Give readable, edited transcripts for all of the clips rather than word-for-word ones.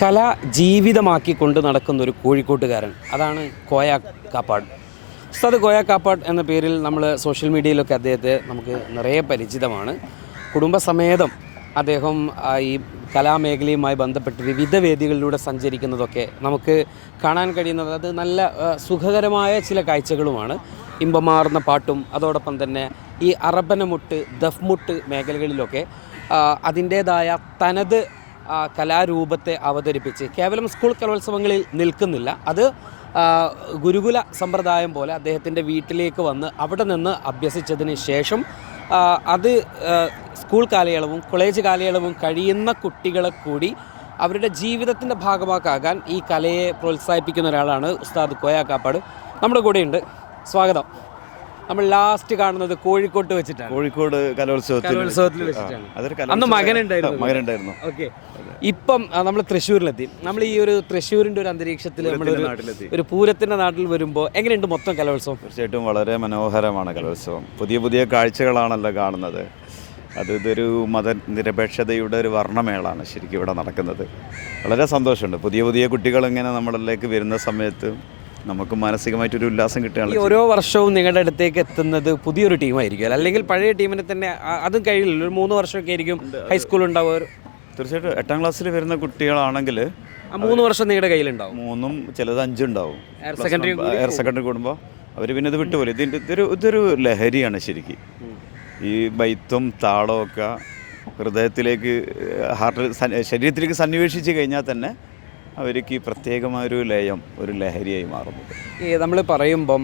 കല ജീവിതമാക്കി കൊണ്ട് നടക്കുന്ന ഒരു കോഴിക്കോട്ടുകാരൻ, അതാണ് കോയ കാപ്പാട്. ഉസ്താദ് കോയ കാപ്പാട് എന്ന പേരിൽ നമ്മൾ സോഷ്യൽ മീഡിയയിലൊക്കെ അദ്ദേഹത്തെ നമുക്ക് നിറയെ പരിചിതമാണ്. കുടുംബസമേതം അദ്ദേഹം ഈ കലാമേഖലയുമായി ബന്ധപ്പെട്ട് വിവിധ വേദികളിലൂടെ സഞ്ചരിക്കുന്നതൊക്കെ നമുക്ക് കാണാൻ കഴിയുന്നത് അത് നല്ല സുഖകരമായ ചില കാഴ്ചകളുമാണ്. ഇമ്പമാർന്ന പാട്ടും അതോടൊപ്പം തന്നെ ഈ അറബനമുട്ട്, ദഫ്മുട്ട് മേഖലകളിലൊക്കെ അതിൻ്റേതായ തനത് കലാരൂപത്തെ അവതരിപ്പിച്ച് കേവലം സ്കൂൾ കലോത്സവങ്ങളിൽ നിൽക്കുന്നില്ല. അത് ഗുരുകുല സമ്പ്രദായം പോലെ അദ്ദേഹത്തിൻ്റെ വീട്ടിലേക്ക് വന്ന് അവിടെ നിന്ന് അഭ്യസിച്ചതിന് ശേഷം അത് സ്കൂൾ കാലയളവും കോളേജ് കാലയളവും കഴിയുന്ന കുട്ടികളെ കൂടി അവരുടെ ജീവിതത്തിൻ്റെ ഭാഗമാക്കാൻ ഈ കലയെ പ്രോത്സാഹിപ്പിക്കുന്ന ഒരാളാണ് ഉസ്താദ് കോയ കാപ്പാട്. നമ്മുടെ കൂടെയുണ്ട്. സ്വാഗതം. നമ്മൾ ലാസ്റ്റ് കാണുന്നത് കോഴിക്കോട്ട് വെച്ചിട്ടാണ്. കോഴിക്കോട് കലോത്സവത്തിൽ വെച്ചിട്ടാണ്. അന്ന് മകനുണ്ടായിരുന്നു. ഓക്കെ. ഇപ്പം നമ്മൾ തൃശ്ശൂരിലെത്തി. നമ്മൾ ഈ ഒരു തൃശ്ശൂരിൻ്റെ ഒരു അന്തരീക്ഷത്തിൽ ഒരു പൂരത്തിൻ്റെ നാട്ടിൽ വരുമ്പോൾ എങ്ങനെയുണ്ട് മൊത്തം കലോത്സവം? തീർച്ചയായിട്ടും വളരെ മനോഹരമാണ് കലോത്സവം. പുതിയ പുതിയ കാഴ്ചകളാണല്ലോ കാണുന്നത്. ഇതൊരു മതനിരപേക്ഷതയുടെ ഒരു വർണ്ണമേളാണ് ശരിക്കും ഇവിടെ നടക്കുന്നത്. വളരെ സന്തോഷമുണ്ട്. പുതിയ പുതിയ കുട്ടികൾ ഇങ്ങനെ നമ്മളിലേക്ക് വരുന്ന സമയത്ത് നമുക്ക് മാനസികമായിട്ടൊരു ഉല്ലാസം കിട്ടുകയാണ്. ഓരോ വർഷവും നിങ്ങളുടെ അടുത്തേക്ക് എത്തുന്നത് പുതിയൊരു ടീമായിരിക്കും, അല്ലെങ്കിൽ പഴയ ടീമിനെ തന്നെ അതും കഴിയില്ല. ഒരു 3 വർഷമൊക്കെ ആയിരിക്കും ഹൈസ്കൂൾ ഉണ്ടാവുക. തീർച്ചയായിട്ടും 8ാം ക്ലാസ്സിൽ വരുന്ന കുട്ടികളാണെങ്കിൽ 3 വർഷം നിങ്ങളുടെ കയ്യിലുണ്ടാവും. 3 ചിലത് 5 ഉണ്ടാവും. ഹയർ സെക്കൻഡറി കൂടുമ്പോൾ അവർ പിന്നെ ഇത് വിട്ടുപോലെ. ഇതൊരു ലഹരിയാണ് ശരിക്കും. ഈ ബൈത്തും താളവും ഒക്കെ ഹൃദയത്തിലേക്ക് ശരീരത്തിലേക്ക് സന്നിവേശിച്ച് കഴിഞ്ഞാൽ തന്നെ അവർക്ക് പ്രത്യേകമായൊരു ലയം, ഒരു ലഹരിയായി മാറുന്നത്. നമ്മൾ പറയുമ്പം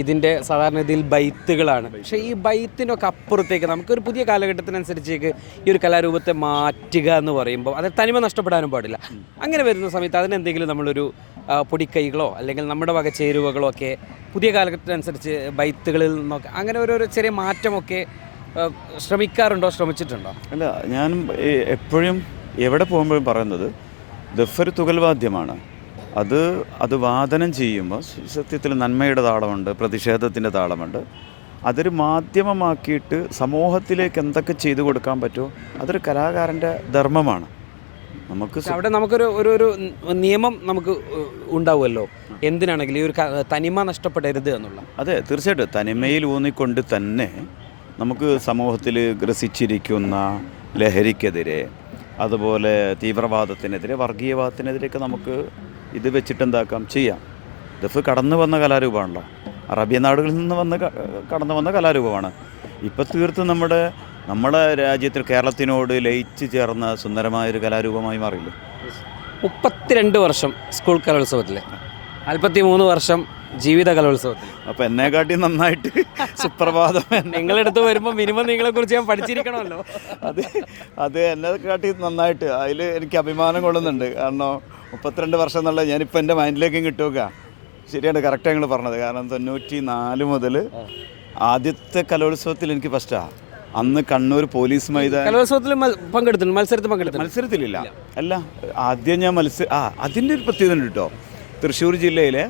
ഇതിൻ്റെ സാധാരണ ഇതിൽ ബൈത്തുകളാണ്. പക്ഷേ ഈ ബൈത്തിനൊക്കെ അപ്പുറത്തേക്ക് നമുക്കൊരു പുതിയ കാലഘട്ടത്തിനനുസരിച്ചേക്ക് ഈ ഒരു കലാരൂപത്തെ മാറ്റുക എന്ന് പറയുമ്പോൾ അത് തനിമ നഷ്ടപ്പെടാനും പാടില്ല. അങ്ങനെ വരുന്ന സമയത്ത് അതിനെന്തെങ്കിലും നമ്മളൊരു പൊടിക്കൈകളോ അല്ലെങ്കിൽ നമ്മുടെ വക ചേരുവകളോ ഒക്കെ പുതിയ കാലഘട്ടത്തിനനുസരിച്ച് ബൈത്തുകളിൽ നിന്നൊക്കെ അങ്ങനെ ഓരോരോ ചെറിയ മാറ്റമൊക്കെ ശ്രമിച്ചിട്ടുണ്ടോ? അല്ല, ഞാൻ എപ്പോഴും എവിടെ പോകുമ്പോഴും പറയുന്നത് ദഫർ തുകൽവാദ്യമാണ്. അത് വാദനം ചെയ്യുമ്പോൾ സത്യത്തിൽ നന്മയുടെ താളമുണ്ട്, പ്രതിഷേധത്തിൻ്റെ താളമുണ്ട്. അതൊരു മാധ്യമമാക്കിയിട്ട് സമൂഹത്തിലേക്ക് എന്തൊക്കെ ചെയ്തു കൊടുക്കാൻ പറ്റുമോ അതൊരു കലാകാരൻ്റെ ധർമ്മമാണ്. നമുക്കൊരു ഒരു നിയമം നമുക്ക് ഉണ്ടാവുമല്ലോ, എന്തിനാണെങ്കിലും ഈ ഒരു തനിമ നഷ്ടപ്പെടരുത് എന്നുള്ള. അതെ, തീർച്ചയായിട്ടും തനിമയിൽ ഊന്നിക്കൊണ്ട് തന്നെ നമുക്ക് സമൂഹത്തിൽ ഗ്രസിച്ചിരിക്കുന്ന ലഹരിക്കെതിരെ, അതുപോലെ തീവ്രവാദത്തിനെതിരെ, വർഗീയവാദത്തിനെതിരെയൊക്കെ നമുക്ക് ഇത് വെച്ചിട്ട് എന്താക്കാം ചെയ്യാം. ദഫ് കടന്നു വന്ന കലാരൂപമാണല്ലോ. അറേബ്യൻ നാടുകളിൽ നിന്ന് കടന്നു വന്ന കലാരൂപമാണ്. ഇപ്പം തീർത്തും നമ്മുടെ രാജ്യത്തിൽ കേരളത്തിനോട് ലയിച്ച് ചേർന്ന സുന്ദരമായൊരു കലാരൂപമായി മാറിയില്ലേ. 32 വർഷം സ്കൂൾ കലോത്സവത്തിൽ, 43 വർഷം ജീവിത കലോത്സവത്തിൽ. അപ്പം എന്നെക്കാട്ടി നന്നായിട്ട് സുപ്രഭാതം നിങ്ങളെടുത്ത് വരുമ്പോൾ മിനിമം നിങ്ങളെക്കുറിച്ച് ഞാൻ പഠിച്ചിരിക്കണമല്ലോ. അത് എന്നെക്കാട്ടി നന്നായിട്ട് അതിൽ എനിക്ക് അഭിമാനം കൊള്ളുന്നുണ്ട്. കാരണം 32 വർഷം എന്നുള്ളത് ഞാനിപ്പോൾ എൻ്റെ മൈൻഡിലേക്കും കിട്ടുക. ശരിയാണ്, കറക്റ്റാണ് നിങ്ങൾ പറഞ്ഞത്. കാരണം 94 മുതൽ ആദ്യത്തെ കലോത്സവത്തിൽ എനിക്ക് ഫസ്റ്റാണ്. അന്ന് കണ്ണൂർ പോലീസ് മൈതാനം കലോത്സവത്തിൽ മത്സരത്തിലില്ല. അല്ല, ആദ്യം ഞാൻ അതിൻ്റെ ഒരു പ്രത്യേകത ഉണ്ട് കേട്ടോ. തൃശ്ശൂർ ജില്ലയിലെ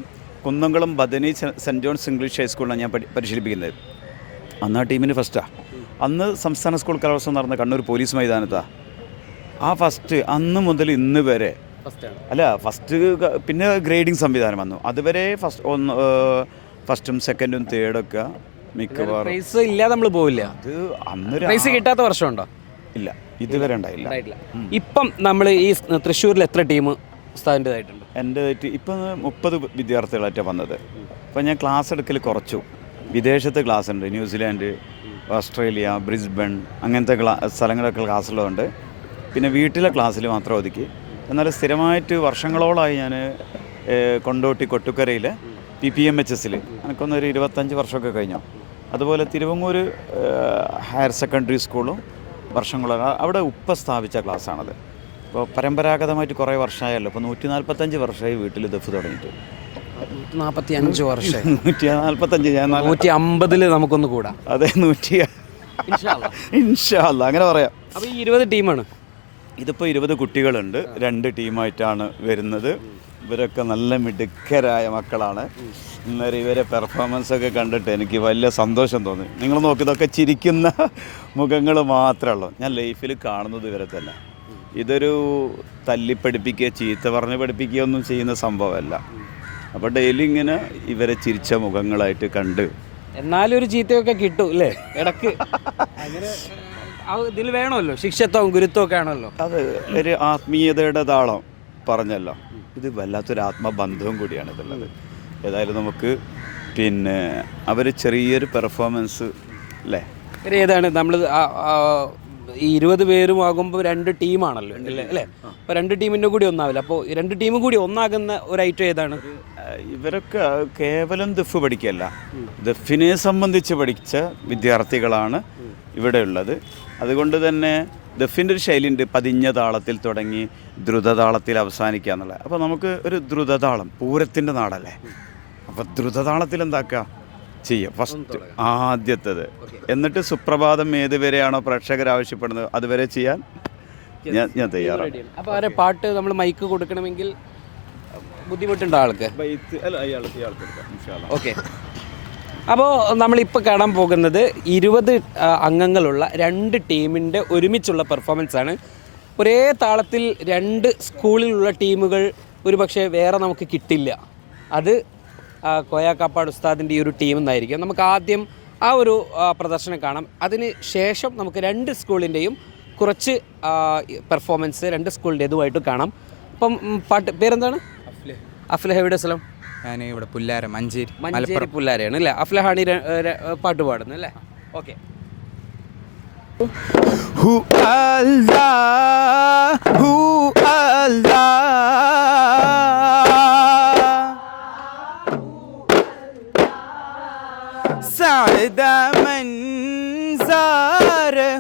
Kunnamkulam Bethany saint John's English ഹൈസ്കൂളിലാണ് ഞാൻ പരിശീലിപ്പിക്കുന്നത്. അന്ന് ആ ടീമിന് ഫസ്റ്റാണ്. അന്ന് സംസ്ഥാന സ്കൂൾ കലോത്സവം നടന്ന കണ്ണൂർ പോലീസ് മൈതാനത്താണ്. ആ ഫസ്റ്റ് അന്ന് മുതൽ ഇന്ന് വരെ ഫസ്റ്റ്. പിന്നെ ഗ്രേഡിങ് സംവിധാനം വന്നു. അതുവരെ ഫസ്റ്റും സെക്കൻഡും തേർഡൊക്കെ മിക്കവാറും ഇല്ലാതെ നമ്മൾ പോവില്ല. അത് അന്ന് പ്രൈസ് കിട്ടാത്ത വർഷമുണ്ടോ? ഇല്ല, ഇതുവരെ ഉണ്ടായില്ല. ഇപ്പം നമ്മൾ ഈ തൃശ്ശൂരിൽ എത്ര ടീം ഉസ്താദിൻ്റെതായിട്ടുണ്ട്? എൻ്റെ ഇപ്പം 30 വിദ്യാർത്ഥികളായിട്ടാണ് വന്നത്. അപ്പോൾ ഞാൻ ക്ലാസ് എടുക്കൽ കുറച്ചു. വിദേശത്ത് ക്ലാസ് ഉണ്ട്, ന്യൂസിലാൻഡ്, ഓസ്ട്രേലിയ, ബ്രിസ്ബൺ അങ്ങനത്തെ സ്ഥലങ്ങളൊക്കെ ക്ലാസ്സുള്ളതുകൊണ്ട് പിന്നെ വീട്ടിലെ ക്ലാസ്സിൽ മാത്രം ഒതുക്കി. എന്നാൽ സ്ഥിരമായിട്ട് വർഷങ്ങളോളമായി ഞാൻ കൊണ്ടോട്ടി കൊട്ടുക്കരയിൽ PPMHSൽ എനിക്കൊന്നൊരു 25 വർഷമൊക്കെ കഴിഞ്ഞു. അതുപോലെ തിരുവങ്ങൂർ ഹയർ സെക്കൻഡറി സ്കൂളും വർഷങ്ങളോളം അവിടെ ഉപ്പ സ്ഥാപിച്ച ക്ലാസ്സാണത്. ഇപ്പോൾ പരമ്പരാഗതമായിട്ട് കുറേ വർഷമായല്ലോ. ഇപ്പോൾ 145 വർഷമായി വീട്ടിൽ ദഫ് തുടങ്ങിയിട്ട്. 145 വർഷം. 145. ഞാൻ 150 നമുക്കൊന്ന് കൂടാം. അതെ, 100 ഇൻഷാ അല്ലാഹ് അങ്ങനെ പറയാം. അപ്പോൾ ഈ 20 ടീമാണ്. ഇതിപ്പോൾ 20 കുട്ടികളുണ്ട്. 2 ടീമായിട്ടാണ് വരുന്നത്. ഇവരൊക്കെ നല്ല മിടുക്കരായ മക്കളാണ്. ഇന്നേരം ഇവരെ പെർഫോമൻസൊക്കെ കണ്ടിട്ട് എനിക്ക് വലിയ സന്തോഷം തോന്നി. നിങ്ങൾ നോക്കി, ഇതൊക്കെ ചിരിക്കുന്ന മുഖങ്ങൾ മാത്രമേ ഉള്ളൂ. ഞാൻ ലൈഫിൽ കാണുന്നത് ഇവരെ തന്നെ. ഇതൊരു തല്ലിപ്പഠിപ്പിക്കുക ചീത്ത പറഞ്ഞ് പഠിപ്പിക്കുക ഒന്നും ചെയ്യുന്ന സംഭവമല്ല. അപ്പോൾ ഡെയിലി ഇങ്ങനെ ഇവരെ ചിരിച്ച മുഖങ്ങളായിട്ട് കണ്ട് എന്നാലും ഒരു ചീത്തയൊക്കെ കിട്ടും അല്ലേ ഇടക്ക്? അങ്ങനെ ഇതിൽ വേണമല്ലോ, ശിക്ഷത്വവും ഗുരുത്വം ഒക്കെ ആണല്ലോ. അത് ഒരു ആത്മീയതയുടെ താളം പറഞ്ഞല്ലോ. ഇത് വല്ലാത്തൊരു ആത്മബന്ധവും കൂടിയാണ് ഇതുള്ളത്. ഏതായാലും നമുക്ക് പിന്നെ അവർ ചെറിയൊരു പെർഫോമൻസ് അല്ലേ. ഏതാണ് നമ്മൾ ഈ 20 പേരും ആകുമ്പോൾ 2 ടീമാണല്ലോ അല്ലേ? അപ്പോൾ 2 ടീമിൻ്റെ കൂടി ഒന്നാവില്ല. അപ്പോൾ 2 ടീമും കൂടി ഒന്നാകുന്ന ഒരു ഐറ്റം ഏതാണ്? ഇവരൊക്കെ കേവലം ദഫ് പഠിക്കല്ല, ദഫിനെ സംബന്ധിച്ച് പഠിച്ച വിദ്യാർത്ഥികളാണ് ഇവിടെ ഉള്ളത്. അതുകൊണ്ട് തന്നെ ദഫിൻ്റെ ഒരു ശൈലിയുണ്ട്, പതിഞ്ഞ താളത്തിൽ തുടങ്ങി ദ്രുതതാളത്തിൽ അവസാനിക്കുക എന്നുള്ളത്. അപ്പോൾ നമുക്ക് ഒരു ദ്രുതതാളം, പൂരത്തിൻ്റെ നാടല്ലേ, അപ്പോൾ ദ്രുതതാളത്തിൽ എന്താക്കുക ചെയ്യാം ഫസ്റ്റ് ആദ്യത്തേത്. എന്നിട്ട് സുപ്രഭാതം ഏതുവരെയാണോ പ്രേക്ഷകർ ആവശ്യപ്പെടുന്നത് അതുവരെ ചെയ്യാൻ ഞാൻ തയ്യാറാണ്. അപ്പോൾ അവരെ പാട്ട് നമ്മൾ മൈക്ക് കൊടുക്കണമെങ്കിൽ ബുദ്ധിമുട്ടുണ്ടോ ആൾക്ക്? ഓക്കെ. അപ്പോൾ നമ്മളിപ്പോൾ കാണാൻ പോകുന്നത് 20 അംഗങ്ങളുള്ള 2 ടീമിൻ്റെ ഒരുമിച്ചുള്ള പെർഫോമൻസ് ആണ്. ഒരേ താളത്തിൽ 2 സ്കൂളിലുള്ള ടീമുകൾ ഒരു പക്ഷേ വേറെ നമുക്ക് കിട്ടില്ല. അത് കോയ കാപ്പാട് ഉസ്താദിൻ്റെ ഈ ഒരു ടീം എന്നായിരിക്കും. നമുക്ക് ആദ്യം ആ ഒരു പ്രദർശനം കാണാം. അതിന് ശേഷം നമുക്ക് 2 സ്കൂളിൻ്റെയും കുറച്ച് പെർഫോമൻസ് 2 സ്കൂളിൻ്റെതുമായിട്ട് കാണാം. അപ്പം പാട്ട് പേരെന്താണ്? അഫ്ലഹ. എവിടെ സ്ഥലം? ഞാൻ ഇവിടെ പുല്ലാര, മഞ്ചേരി. മഞ്ചേരി പുല്ലാരയാണ് അല്ലേ? അഫ്ലഹാണി പാട്ട് പാടുന്നത് അല്ലേ? ഓക്കെ. سعد من زاره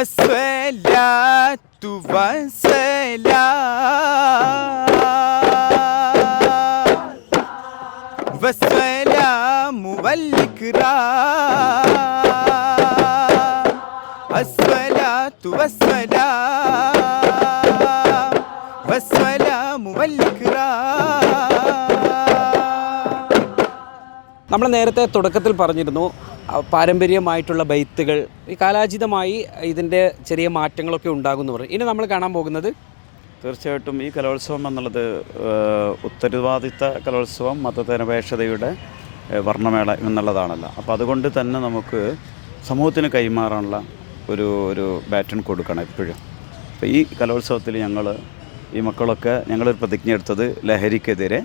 الصلاة والسلام والإكرام الصلاة والسلام والإكرام. നമ്മൾ നേരത്തെ തുടക്കത്തിൽ പറഞ്ഞിരുന്നു പാരമ്പര്യമായിട്ടുള്ള ബൈത്തുകൾ ഈ കാലാതീതമായി ഇതിൻ്റെ ചെറിയ മാറ്റങ്ങളൊക്കെ ഉണ്ടാകുമെന്ന് പറയും. ഇനി നമ്മൾ കാണാൻ പോകുന്നത് തീർച്ചയായിട്ടും ഈ കലോത്സവം എന്നുള്ളത് ഉത്തരവാദിത്ത കലോത്സവം, മതനിരപേക്ഷതയുടെ വർണ്ണമേള എന്നുള്ളതാണല്ലോ. അപ്പോൾ അതുകൊണ്ട് തന്നെ നമുക്ക് സമൂഹത്തിന് കൈമാറാനുള്ള ഒരു ബാറ്റൺ കൊടുക്കണം എപ്പോഴും. അപ്പോൾ ഈ കലോത്സവത്തിൽ ഈ മക്കളൊക്കെ ഞങ്ങളൊരു പ്രതിജ്ഞ എടുത്തത് ലഹരിക്കെതിരെ,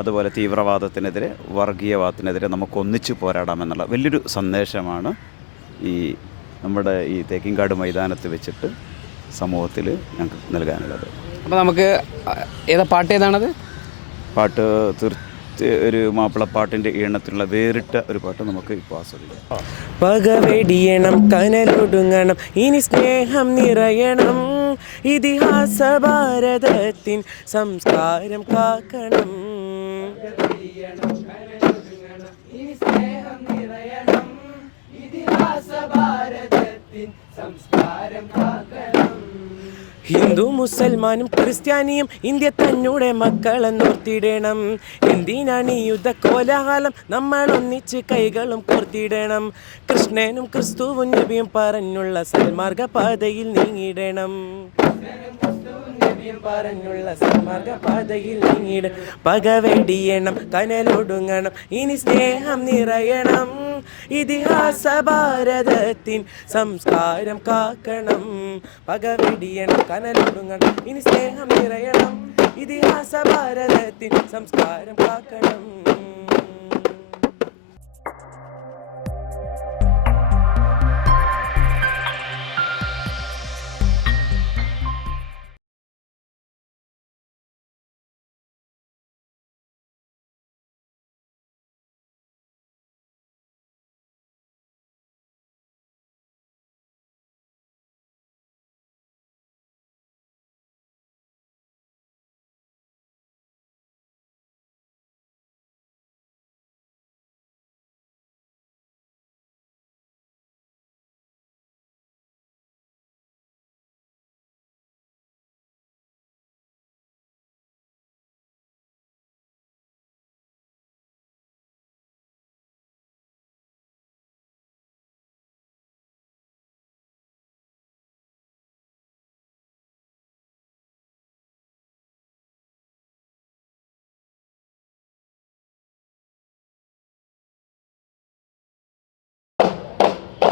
അതുപോലെ തീവ്രവാദത്തിനെതിരെ, വർഗീയവാദത്തിനെതിരെ നമുക്ക് ഒന്നിച്ചു പോരാടാമെന്നുള്ള വലിയൊരു സന്ദേശമാണ് നമ്മുടെ ഈ തേക്കിൻകാട് മൈതാനത്ത് വെച്ചിട്ട് സമൂഹത്തിൽ ഞങ്ങൾക്ക് നൽകാനുള്ളത്. അപ്പോൾ നമുക്ക് പാട്ട് ഏതാണത്? പാട്ട് ഒരു മാപ്പിളപ്പാട്ടിൻ്റെ ഈണത്തിലുള്ള വേറിട്ട ഒരു പാട്ട് നമുക്ക് ഇപ്പോൾ ആസ്വദിക്കാം. പകവെടിയണം, കനലൊടുങ്ങണം, ഇനി സ്നേഹം നിറയണം, ഇതിഹാസ ഭാരതത്തിൻ സംസ്കാരം കാക്കണം. ഹിന്ദു മുസൽമാനും ക്രിസ്ത്യാനിയും ഇന്ത്യ തന്നൂടെ മക്കളെന്നോർത്തിടണം. എന്തിനാണ് ഈ യുദ്ധ കോലാഹലം, നമ്മൾ ഒന്നിച്ച് കൈകളും കോർത്തിടണം. കൃഷ്ണനും ക്രിസ്തുവും നബിയും പറഞ്ഞുള്ള സൽമാർഗ പാതയിൽ നീങ്ങിടണം. പകവെടിയണം, കനലൊടുങ്ങണം, ഇനി സ്നേഹം നിറയണം, ഇതിഹാസ ഭാരതത്തിൻ സംസ്കാരം കാക്കണം. പകവെടിയണം, കനലൊടുങ്ങണം, ഇനി സ്നേഹം നിറയണം, ഇതിഹാസ ഭാരതത്തിൻ സംസ്കാരം കാക്കണം.